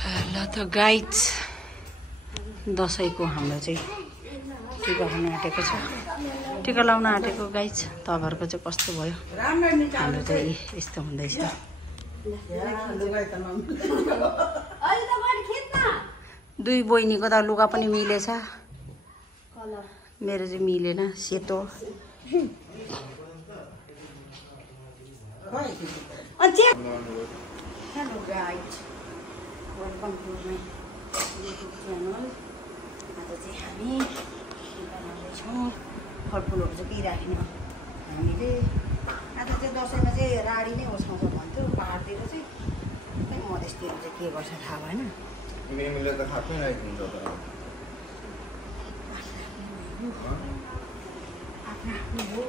ल त गाइज दसैँको हाम्रो चाहिँ टिका लाउन आँटेको छ। टिका लाउन आँटेको गाइज तपाईँहरूको चाहिँ कस्तो भयो? हाम्रो चाहिँ यस्तो हुँदैछ। दुई बहिनीको त लुगा पनि मिलेछ, मेरो चाहिँ मिलेन, सेतो। Hello guys, welcome to my YouTube channel. आज चाहिँ हामी टिका लाउँदैछौँ। फलफुलहरू चाहिँ पिराख्ने हामीले। आज चाहिँ दसैँमा चाहिँ राडी नै ओस्माउँछ भन्थ्यो पाहाडतिर चाहिँ, मधेसतिर चाहिँ के गर्छ थाहा भएन। मिमीले त खाएकै राखिदिन्छ त। आफ्नो आफ्नो हो।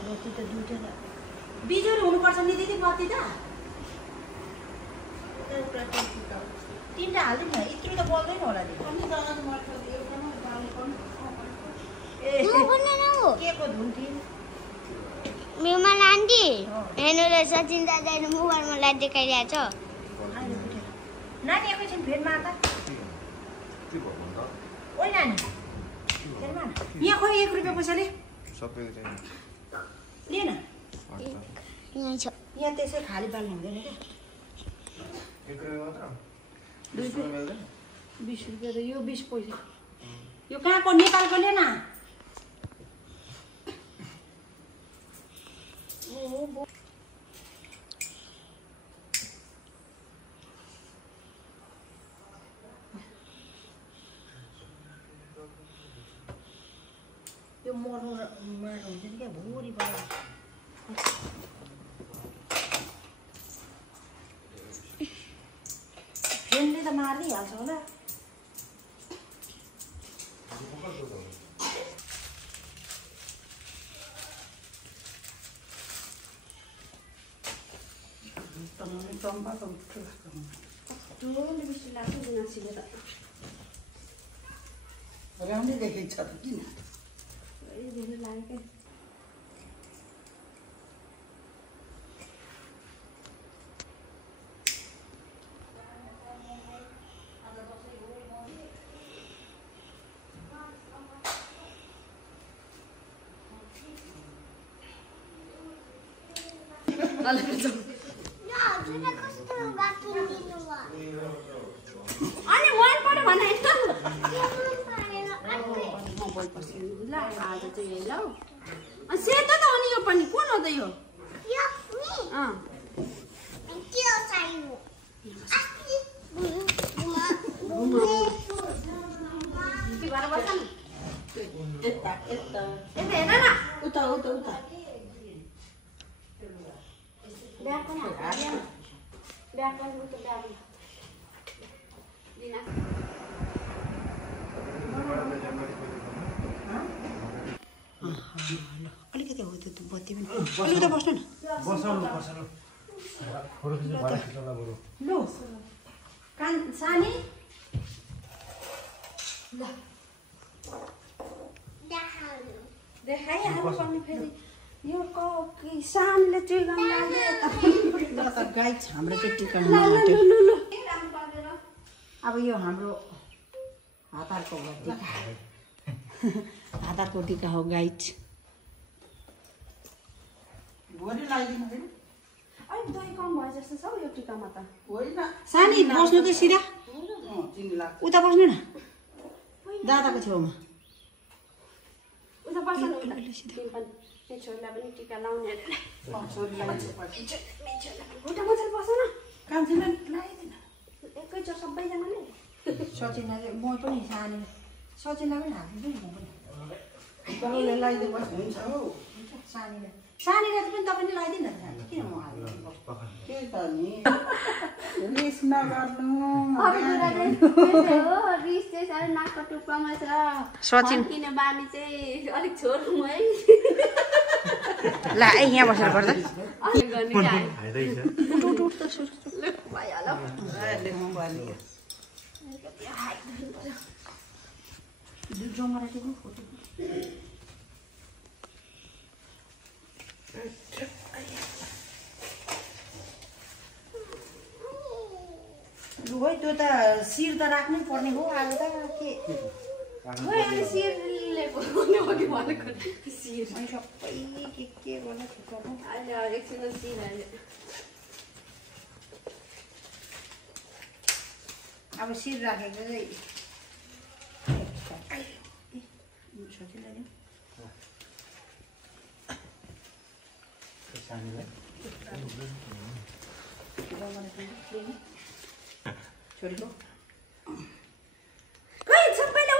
बत्ती त दुइटा बिजुहरू हुनुपर्छ नि दिदी, बत्ती त तिनवटा हालिदिउँ न, यत्रो त बल्दैन होला दिदी। के को धुन्थ्यो मेहमान आन्टी हेर्नुलाई सचिन दादाले मोबाइलमा लाइट देखाइरहेछ। नानी एकैछिन फेरि मार्दा ओ नानी फेरि मार। यहाँ खोइ 1 रुपियाँ पैसाले सबै चाहिँ लिएन, यहाँ छ। यहाँ त्यसै खाली पाल्नु हुँदैन क्या। 1 रुपैयाँ मात्र 20 रुपियाँ त यो 20 पैसा। यो कहाँको? नेपालको लिएन। यो मर्नु हुन्छ नि क्या, भुरी भयो। फ्यानले त मारिदिइहाल्छ होला। चम्पाको बेसी लाग्छ गुनासीले त राम्रै देखिन्छ त किन धेरै लाग्यो। अनि मन पर्यो भने आज चाहिँ ल सेतो त हो नि, यो पनि कुन हो त यो? उता उता उता ब्याग पनि ब्याग पनि उता ब्याग दिना। अलिकति हो त्यो बत्ती पनि अलिकति बस्नु न। लु कान सानी ल देखाइहाल्नु पर्ने फेरि यो सानले टिका गाई हाम्रो चाहिँ टिका अब यो हाम्रो हातारको टिका हातारको टिका हो गाइड। भोलि लगाइदिनु फेरि अलिक दही कम भयो जस्तो छ यो टिकामा त। होइन सानी बस्नु त सिधा उता बस्नु न, दादाको छेउमा उता बस्नु। छोरीलाई पनि टिका लाउने उता मजाले बस न, काम छैन लगाइदिन एकैचोटि सबैजनाले। सचिनलाई म पनि सानी सचिनलाई पनि हालिदिन्छु नि, म पनि लगाइदिनु हुन्छ हौ। सानीलाई सानीलाई पनि तपाईँले लगाइदिनु न, किन म हालिदिनु के त नि रिस नगर्नु। रिस चाहिँ साह्रै नाकको टुप्पामा छ। सचिन किन बानी चाहिँ अलिक छोड्नु है। ला यहाँ बसेर गर्दा लु है त्यो त शिर त राख्नै पर्ने हो अब त के खोइ अनि शिरले बोल्नु हो कि भनेको शिर अनि सबै के गर्नु ठुक्काउनु अहिले एकछिन शिर हाल्यो अब शिर राखेको चाहिँ सजिलो नि छोरीको खै सबैले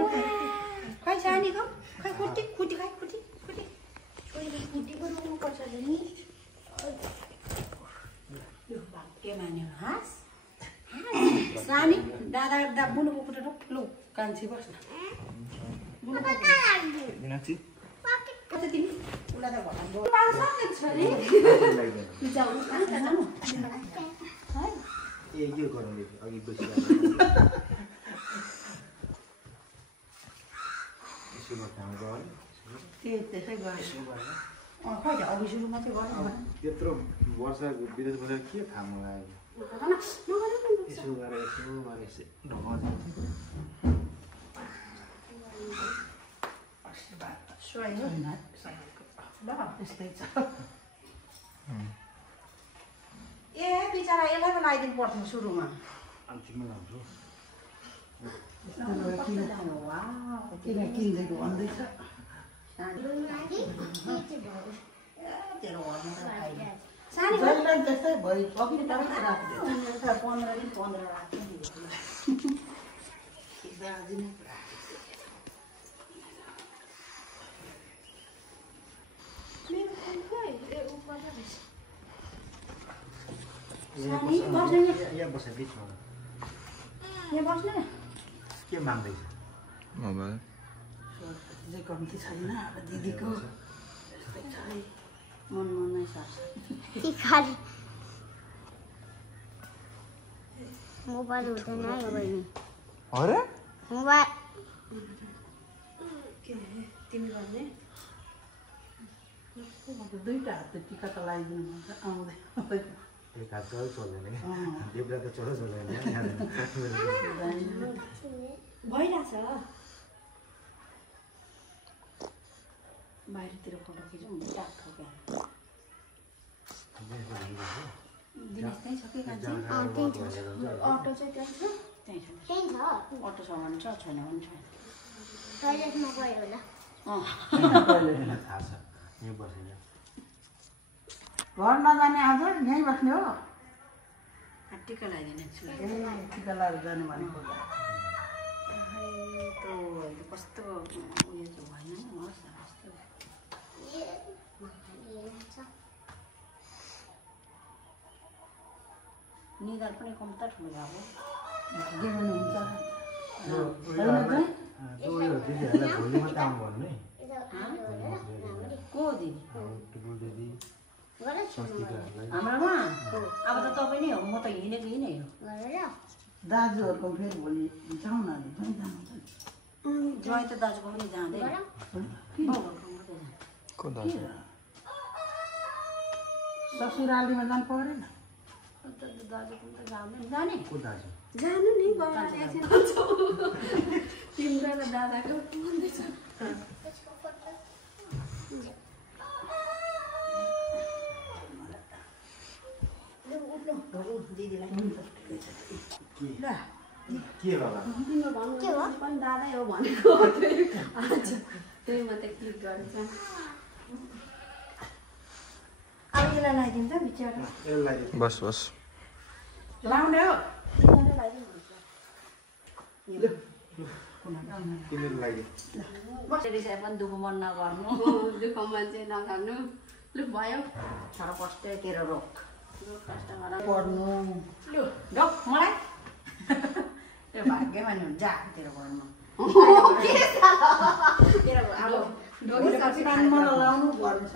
उठेर खै सानीको खै खुट्टी खुट्टी खै खुट्टी खुट्टी छोरीको खुट्टी बनाउनु पर्छ नि के मान्यो हाँस सानी दादा बुनुको खुट्टा ठुलो कान्छी बस्न मिनाक्षी तिमी उसलाई त ए यो गराउने अघि बसी त्यसै गऱ्यो खै त अघि सुरु मात्रै गर्नु त्यत्रो वर्ष विदेश बसेर के थाहा मलाई यसो गरेर त्यस्तै छ ए बिचरा यसलाई त लगाइदिनु पर्थ्यो सुरुमा अन्तिममा लाउँछु किन किन्दैको भन्दैछ त्यस्तै भयो अघि त 15 दिन 15 राख्छ यहाँ बस्छ बिचमा यहाँ बस्नु न के माग्दैछ मोबाइल चाहिँ कम्ती छैन अब दिदीको मनमै सर्छ मोबाइल हुँदैन है बहिनी अरे मोबाइल के तिमी गर्ने दुईटा हात टिका त लगाइदिनु भन्छ आउँदै एक हात चढो चल्दैन देब्रा त चढो चल्दैन भइरहेछ बाहिरतिर फोटो खिचौँ टाक्ठो क्या दिनेश त्यहीँ छ कि कान्छी अटो चाहिँ त्यहाँ छ त्यहीँ छ त्यही छ अटो छ भने छ छैन भने छैन टोइलेटमा गयो होला थाहा छ यहाँ बसेर घर नजाने आज यहीँ बस्ने हो टिका लगाइदिने टिका लगाएर जाने भनेको कस्तो उयो चाहिँ भएन नि होस् न कस्तो निधार पनि कम्ता ठुलो भएको देखाउनुहुन्छ दिदीहरूलाई भोलि मात्रै आउनु भन्नु है को दिदी स्वस्तिकाहरूलाई हाम्रोमा अब त तपाईँ नै हो म त हिँडेको हिँडै हो दाजुहरूको फेरि भोलि जाउँ न ज्वाइँ त दाजुको पनि जाँदैन को दाजु ससुरालीमा जानु परेन दाजुको त जाने को दाजु जानु नि तिम्रो र दादाको भन्दैछ दिदीलाई के होला तिम्रो भन्नु पनि दादै हो भनेको त्यही मात्रै क्लिक गरेछ अब यसलाई लगाइदिन्छ बिचरा बस बस लाउने हो तिमीहरू लागि बसेर पनि दुःख मन नगर्नु दुःख मान्छे नगर्नु लु भयो तर कष्टै तेरो रोग पढ्नु लु डक मलाई त्यो भाग्यमा नि हुन्छ तेरो घरमा लाउनु पर्छ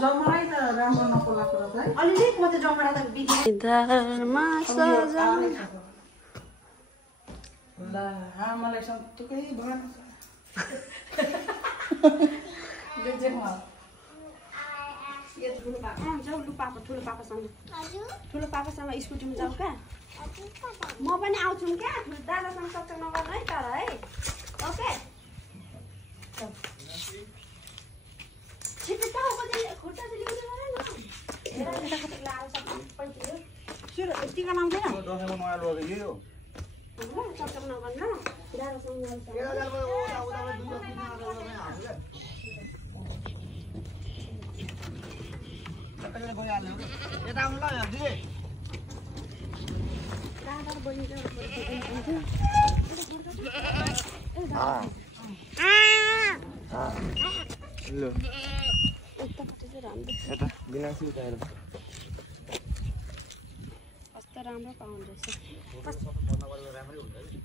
जमराई त राम्रो नपलाएको रहेछ है अलिअलि म त जमरा त बिग्रियो धर्म सजा ल आमालाई सन्तुकै भएन यो ठुलो पापा जाऊ लु पापा ठुलो पापासँग ठुलो पापासँग स्कुटीमा जाऊ क्या म पनि आउँछु क्या दादासँग सक्छ नगर्नु है तर है ओके छिटो त खुट्टा चाहिँ ल्याउनु गरेन हेर यता कति लाएर सबै थियो सुर टिका लाउँदैन दसैँमा नयाँ लुगा यही हो सक्छ नगर्नु दादासँग यता आउनु ल दिदी दादा र बहिनी ल यतापट्टि चाहिँ राम्रो यता बिनासी उता हेर कस्तो राम्रो पाउँदो रहेछ राम्रै हुन्छ कि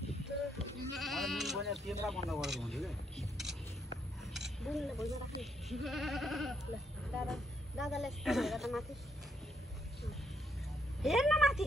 केन्द्र बन्द गरेको हुन्थ्यो कि बुनले भुइँमा राख्नु ल दादाले हेर त माथि हेर्न माथि